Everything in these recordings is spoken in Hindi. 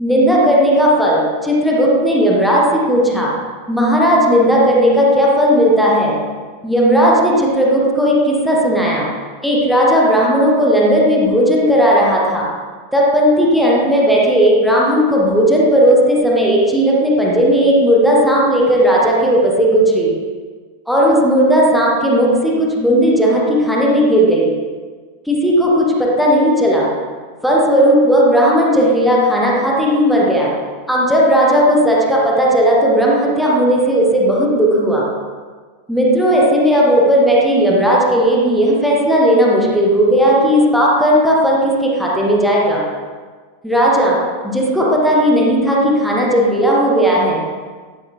निंदा करने का फल। चित्रगुप्त ने यमराज से पूछा, महाराज निंदा करने का क्या फल मिलता है? यमराज ने चित्रगुप्त को एक किस्सा सुनाया। एक राजा ब्राह्मणों को लंगर में भोजन करा रहा था। तब पंक्ति के अंत में बैठे एक ब्राह्मण को भोजन परोसते समय एक चील अपने पंजे में एक मुर्दा सांप लेकर राजा के ऊपर से गुजरी और उस मुर्दा सांप के मुख से कुछ बूंदें जहर की खाने में गिर गई। किसी को कुछ पता नहीं चला। फलस्वरूप वह ब्राह्मण जहरीला खाना खाते ही मर गया। अब जब राजा को सच का पता चला तो ब्रह्म हत्या होने से उसे बहुत दुख हुआ। मित्रों, ऐसे में अब ऊपर बैठे यमराज के लिए भी यह फैसला लेना मुश्किल हो गया कि इस पाप कर्म का फल किसके खाते में जाएगा। राजा, जिसको पता ही नहीं था कि खाना जहरीला हो गया है,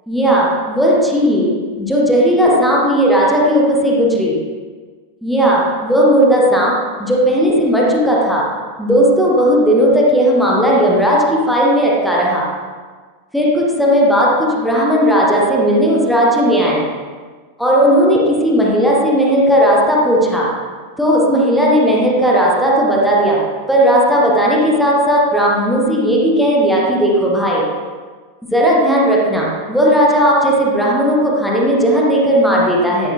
या वह चील जो जहरीला सांप लिए राजा के ऊपर से गुजरी, या वह मुर्दा सांप जो पहले से मर चुका था। दोस्तों, बहुत दिनों तक यह मामला यमराज की फाइल में अटका रहा। फिर कुछ समय बाद कुछ ब्राह्मण राजा से मिलने उस राज्य में आए और उन्होंने किसी महिला से महल का रास्ता पूछा। तो उस महिला ने महल का रास्ता तो बता दिया, पर रास्ता बताने के साथ साथ ब्राह्मणों से ये भी कह दिया कि देखो भाई, जरा ध्यान रखना, वह राजा आप जैसे ब्राह्मणों को खाने में जहर देकर मार देता है।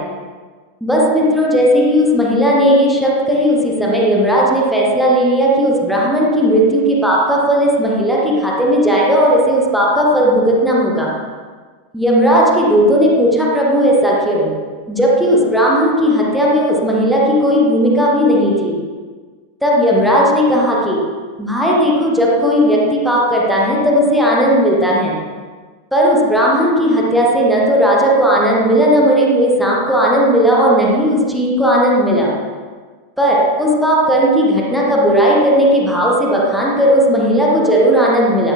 बस मित्रों, जैसे ही उस महिला ने ये शब्द कहे उसी समय यमराज ने फैसला ले लिया कि उस ब्राह्मण की मृत्यु के पाप का फल इस महिला के खाते में जाएगा और इसे उस पाप का फल भुगतना होगा। यमराज के दूतों ने पूछा, प्रभु ऐसा क्यों, जबकि उस ब्राह्मण की हत्या में उस महिला की कोई भूमिका भी नहीं थी। तब यमराज ने कहा कि भाई देखो, जब कोई व्यक्ति पाप करता है तब उसे आनंद मिलता है, पर उस ब्राह्मण की हत्या से न तो राजा को आनंद मिला, न मरे हुए सांप को आनंद मिला और न ही उस चील को आनंद मिला। पर उस पाप कर्म की घटना का बुराई करने के भाव से बखान कर उस महिला को जरूर आनंद मिला।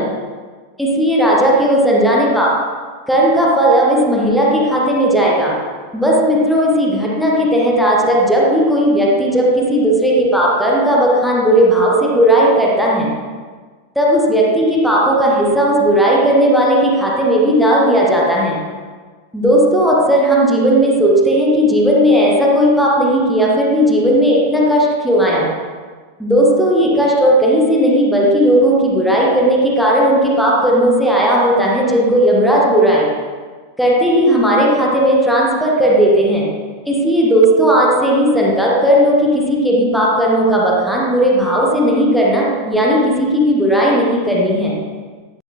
इसलिए राजा के उस अनजाने पाप कर्म का फल अब इस महिला के खाते में जाएगा। बस मित्रों, इसी घटना के तहत आज तक जब भी कोई व्यक्ति जब किसी दूसरे के पाप कर्म का बखान बुरे भाव से बुराई करता है, तब उस व्यक्ति के पापों का हिस्सा उस बुराई करने वाले के खाते में भी डाल दिया जाता है। दोस्तों, अक्सर हम जीवन में सोचते हैं कि जीवन में ऐसा कोई पाप नहीं किया, फिर भी जीवन में इतना कष्ट क्यों आया। दोस्तों, ये कष्ट और कहीं से नहीं बल्कि लोगों की बुराई करने के कारण उनके पाप कर्मों से आया होता है, जिनको यमराज बुराई करते ही हमारे खाते में ट्रांसफर कर देते हैं। इसलिए दोस्तों, आज से ही संकल्प कर लो कि किसी के भी पाप कर्मों का बखान बुरे भाव से नहीं करना, यानी किसी की भी बुराई नहीं करनी है।